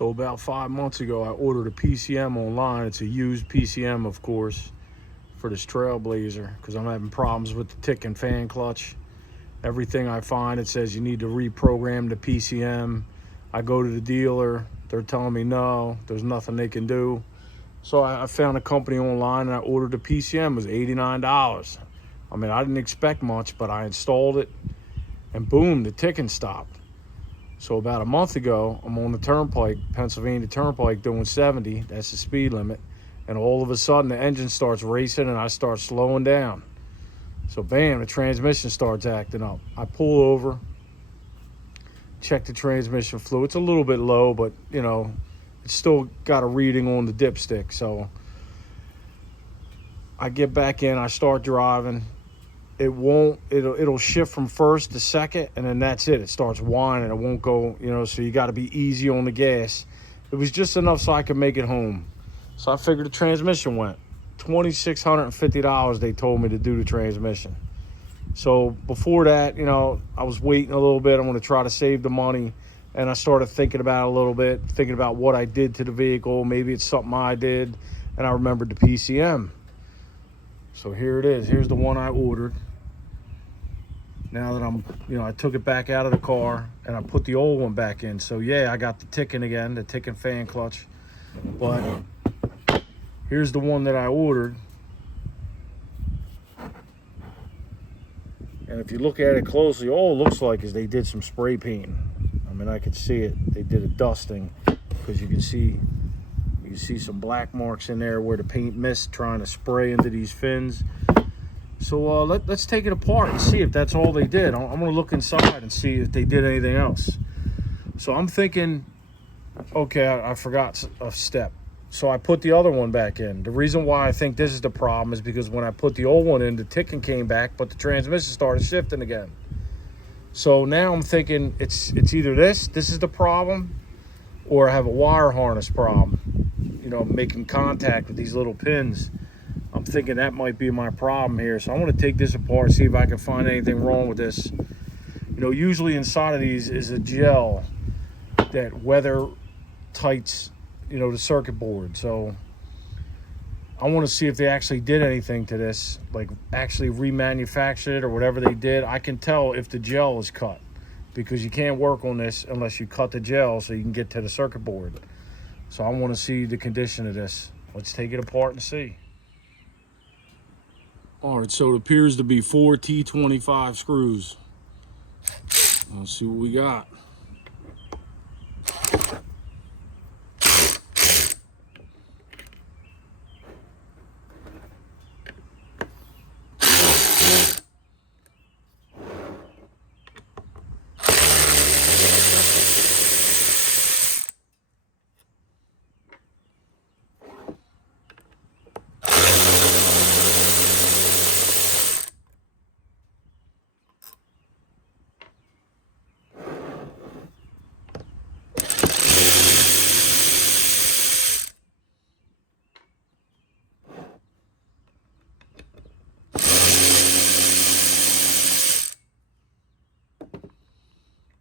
So about 5 months ago, I ordered a PCM online. It's a used PCM, of course, for this Trailblazer because I'm having problems with the ticking fan clutch. Everything I find, it says you need to reprogram the PCM. I go to the dealer, they're telling me no, there's nothing they can do. So I found a company online and I ordered a PCM. It was $89. I mean, I didn't expect much, but I installed it and boom, the ticking stopped. So about a month ago, I'm on the turnpike, Pennsylvania Turnpike, doing 70. That's the speed limit. And all of a sudden, the engine starts racing and I start slowing down. So bam, the transmission starts acting up. I pull over, check the transmission fluid. It's a little bit low, but you know, it's still got a reading on the dipstick. So I get back in, I start driving. It'll shift from first to second, and then that's it. It starts whining. It won't go, you know, so you got to be easy on the gas. It was just enough so I could make it home. So I figured the transmission went. $2,650 they told me to do the transmission. So before that, you know, I was waiting a little bit. I'm going to try to save the money. And I started thinking about it a little bit, thinking about what I did to the vehicle. Maybe it's something I did. And I remembered the PCM. So here it is. Here's the one I ordered. Now that I took it back out of the car and I put the old one back in. So yeah, I got the ticking again, the ticking fan clutch. But here's the one that I ordered. And if you look at it closely, all it looks like is they did some spray painting. I mean, I could see it. They did a dusting because you can see some black marks in there where the paint mist trying to spray into these fins. So let's take it apart and see if that's all they did. I'm going to look inside and see if they did anything else. So I'm thinking, okay, I forgot a step. So I put the other one back in. The reason why I think this is the problem is because when I put the old one in, the ticking came back, but the transmission started shifting again. So now I'm thinking it's either this is the problem, or I have a wire harness problem, you know, making contact with these little pins. I'm thinking that might be my problem here. So I want to take this apart, see if I can find anything wrong with this. You know, usually inside of these is a gel that weather tights, you know, the circuit board. So I want to see if they actually did anything to this, like actually remanufactured it or whatever they did. I can tell if the gel is cut because you can't work on this unless you cut the gel so you can get to the circuit board. So I want to see the condition of this. Let's take it apart and see. All right, so it appears to be 4 T25 screws. Let's see what we got.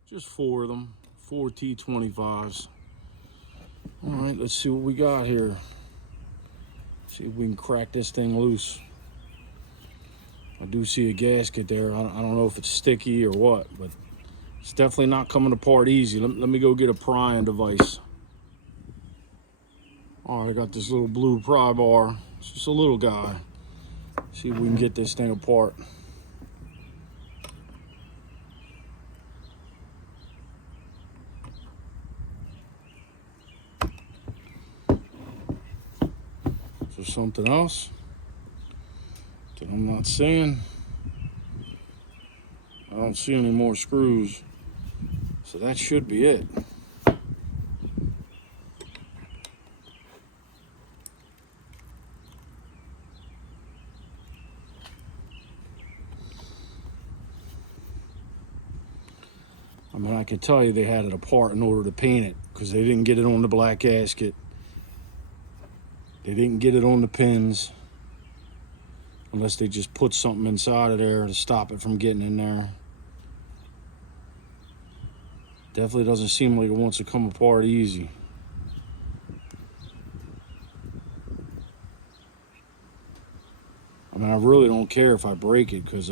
Just 4 of them, 4 T25s. All right, let's see what we got here. See if we can crack this thing loose. I do see a gasket there. I don't know if it's sticky or what, but it's definitely not coming apart easy. Let me go get a prying device. All right, I got this little blue pry bar. It's just a little guy. See if we can get this thing apart. Is there something else that I'm not seeing? I don't see any more screws, so that should be it. I mean, I can tell you they had it apart in order to paint it because they didn't get it on the black gasket. They didn't get it on the pins unless they just put something inside of there to stop it from getting in there. Definitely doesn't seem like it wants to come apart easy. I really don't care if I break it, because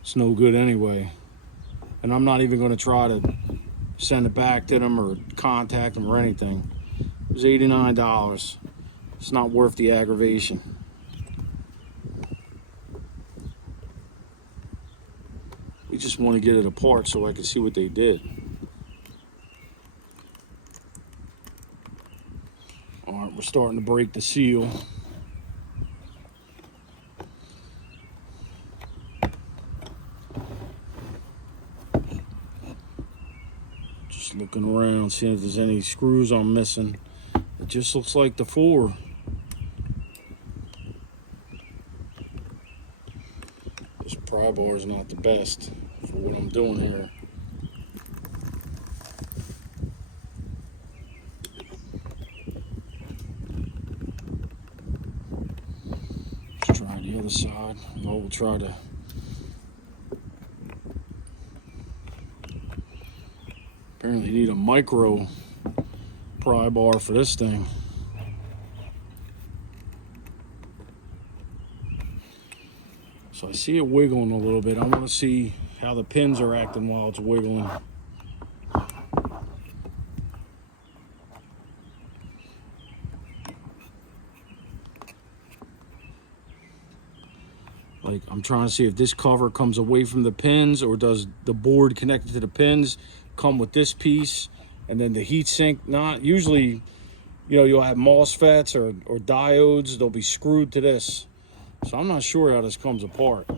it's no good anyway. And I'm not even going to try to send it back to them or contact them or anything. It was $89. It's not worth the aggravation. We just want to get it apart so I can see what they did. All right, we're starting to break the seal. Just looking around, seeing if there's any screws I'm missing. It just looks like the 4. This pry bar is not the best for what I'm doing here. Let's try the other side. We'll try to. Apparently you need a micro pry bar for this thing. So I see it wiggling a little bit. I want to see how the pins are acting while it's wiggling. Like, I'm trying to see if this cover comes away from the pins, or does the board connected to the pins come with this piece, and then the heat sink not. Usually, you know, you'll have MOSFETs or diodes, they'll be screwed to this. So I'm not sure how this comes apart.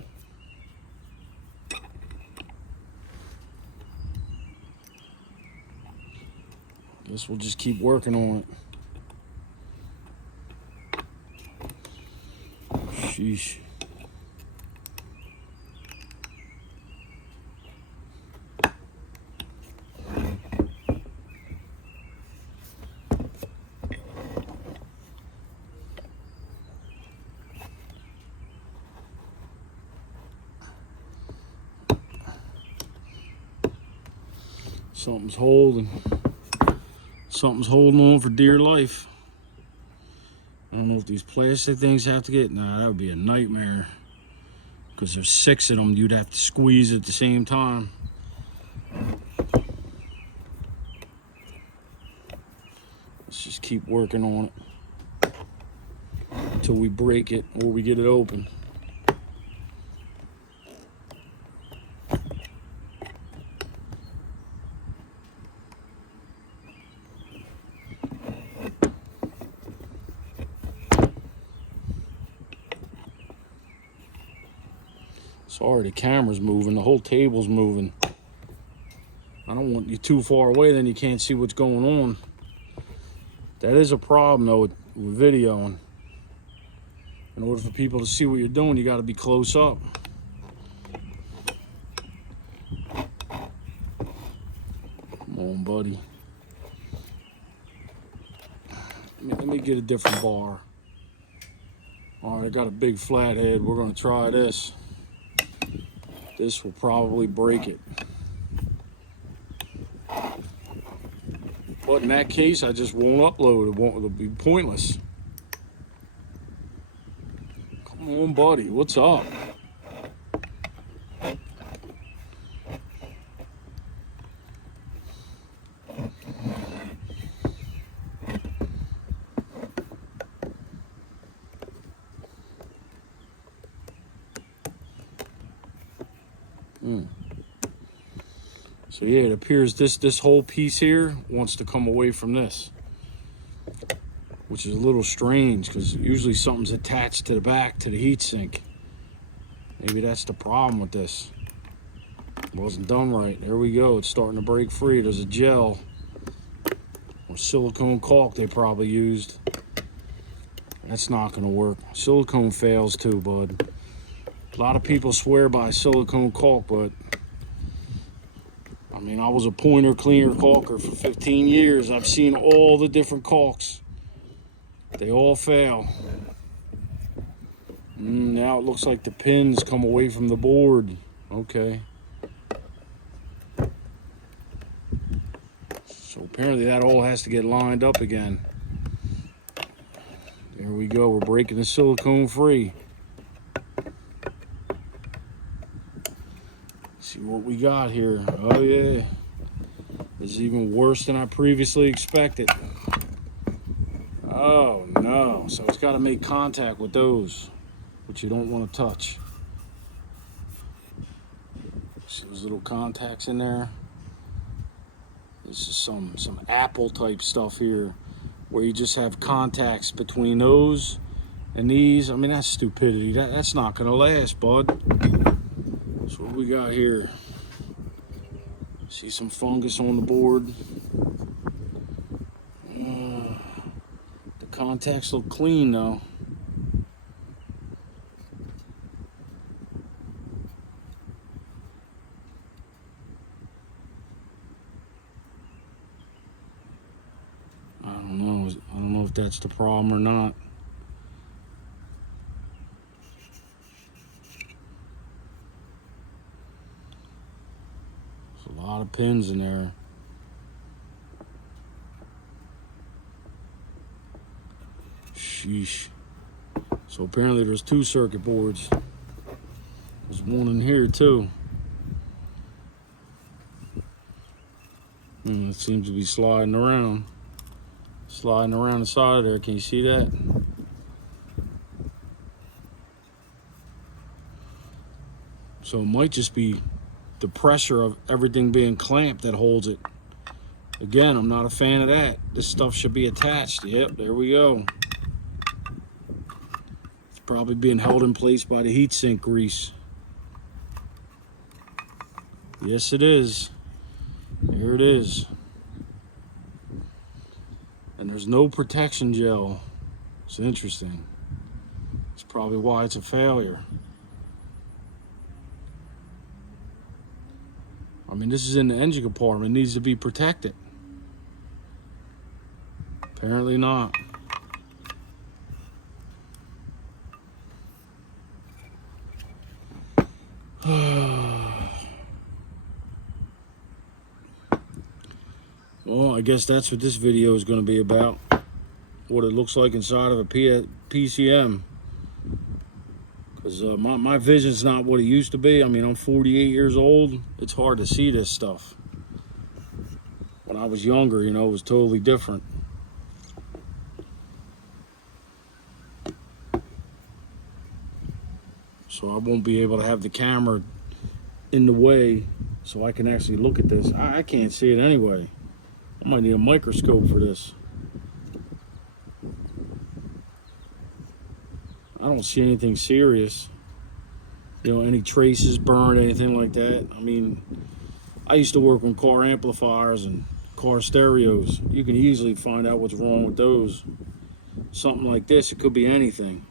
Guess we'll just keep working on it. Sheesh. Something's holding on for dear life. I don't know if these plastic things have to get. Nah, that would be a nightmare. Because there's 6 of them, you'd have to squeeze at the same time. Let's just keep working on it until we break it or we get it open. Sorry, the camera's moving, the whole table's moving. I don't want you too far away, then you can't see what's going on. That is a problem though with videoing. In order for people to see what you're doing, you got to be close up. Come on, buddy. Let me get a different bar. All right, I got a big flathead. We're going to try this. This will probably break it. But in that case, I just won't upload. It'll be pointless. Come on, buddy. What's up? So yeah, it appears this whole piece here wants to come away from this, which is a little strange because usually something's attached to the back to the heatsink. Maybe that's the problem with this. It wasn't done right. There we go. It's starting to break free. There's a gel or silicone caulk they probably used. That's not going to work. Silicone fails too, bud. A lot of people swear by silicone caulk, but I mean, I was a pointer cleaner caulker for 15 years. I've seen all the different caulks. They all fail. Now it looks like the pins come away from the board. Okay. So apparently that all has to get lined up again. There we go. We're breaking the silicone free. what we got here. Oh yeah, this is even worse than I previously expected. Oh no, so it's got to make contact with those, which you don't want to touch. See those little contacts in there? This is some Apple type stuff here, where you just have contacts between those and these. I mean, that's stupidity. That's not gonna last, bud. That's what we got here. See some fungus on the board. The contacts look clean though. I don't know if that's the problem or not. There's a lot of pins in there. Sheesh. So apparently there's 2 circuit boards. There's one in here too. It seems to be sliding around. Sliding around the side of there. Can you see that? So it might just be the pressure of everything being clamped that holds it. Again, I'm not a fan of that. This stuff should be attached. Yep, there we go. It's probably being held in place by the heatsink grease. Yes, it is. Here it is. And there's no protection gel. It's interesting. It's probably why it's a failure. I mean, this is in the engine compartment. It needs to be protected. Apparently not. Well, I guess that's what this video is going to be about. What it looks like inside of a PCM. Because my vision's not what it used to be. I mean, I'm 48 years old. It's hard to see this stuff. When I was younger, you know, it was totally different. So I won't be able to have the camera in the way so I can actually look at this. I can't see it anyway. I might need a microscope for this. I don't see anything serious. You know, any traces, burned, anything like that. I mean, I used to work on car amplifiers and car stereos. You can easily find out what's wrong with those. Something like this, it could be anything.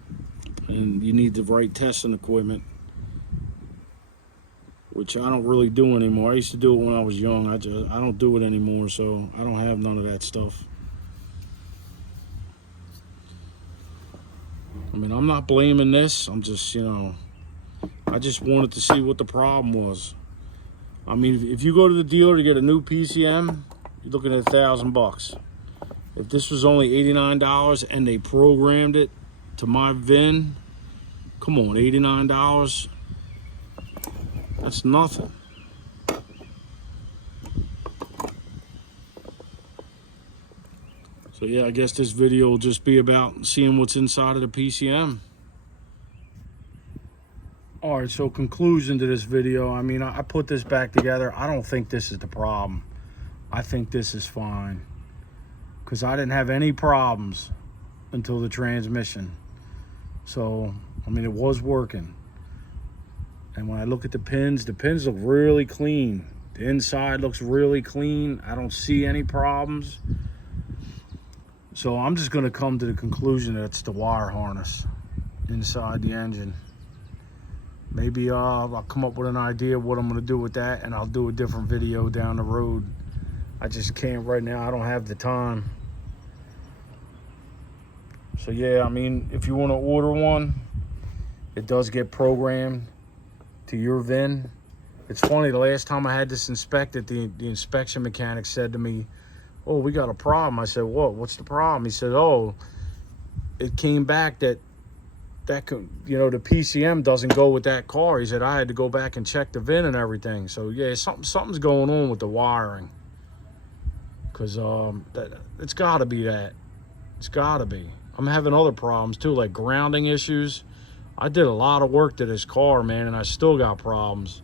And you need the right testing equipment, which I don't really do anymore. I used to do it when I was young. I don't do it anymore, so I don't have none of that stuff. I mean, I'm not blaming this. I'm just, you know, I just wanted to see what the problem was. I mean, if you go to the dealer to get a new PCM, you're looking at $1,000. If this was only $89 and they programmed it to my VIN, come on, $89. That's nothing. So yeah, I guess this video will just be about seeing what's inside of the PCM. All right, so conclusion to this video. I mean, I put this back together. I don't think this is the problem. I think this is fine. Because I didn't have any problems until the transmission. So, I mean, it was working. And when I look at the pins look really clean. The inside looks really clean. I don't see any problems. So I'm just gonna come to the conclusion that it's the wire harness inside the engine. Maybe I'll come up with an idea of what I'm gonna do with that, and I'll do a different video down the road. I just can't right now. I don't have the time. So yeah, I mean, if you want to order one, it does get programmed to your VIN. It's funny, the last time I had this inspected, the inspection mechanic said to me, "Oh, we got a problem." I said, "What? What's the problem?" He said, "Oh, it came back that that could, you know, the PCM doesn't go with that car. He said I had to go back and check the VIN and everything. So yeah, something's going on with the wiring. Cause it's got to be that. It's got to be. I'm having other problems too, like grounding issues. I did a lot of work to this car, man, and I still got problems.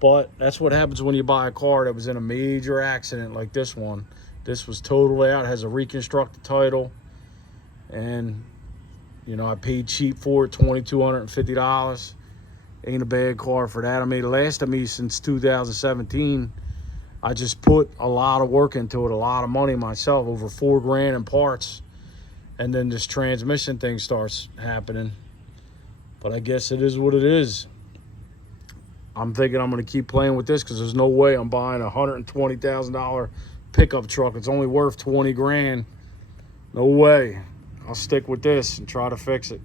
But that's what happens when you buy a car that was in a major accident like this one. This was totally out, has a reconstructed title. And, you know, I paid cheap for it, $2,250. Ain't a bad car for that. I mean, it lasted me since 2017. I just put a lot of work into it, a lot of money myself, over $4 grand in parts. And then this transmission thing starts happening. But I guess it is what it is. I'm thinking I'm going to keep playing with this because there's no way I'm buying a $120,000 pickup truck. It's only worth 20 grand. No way. I'll stick with this and try to fix it.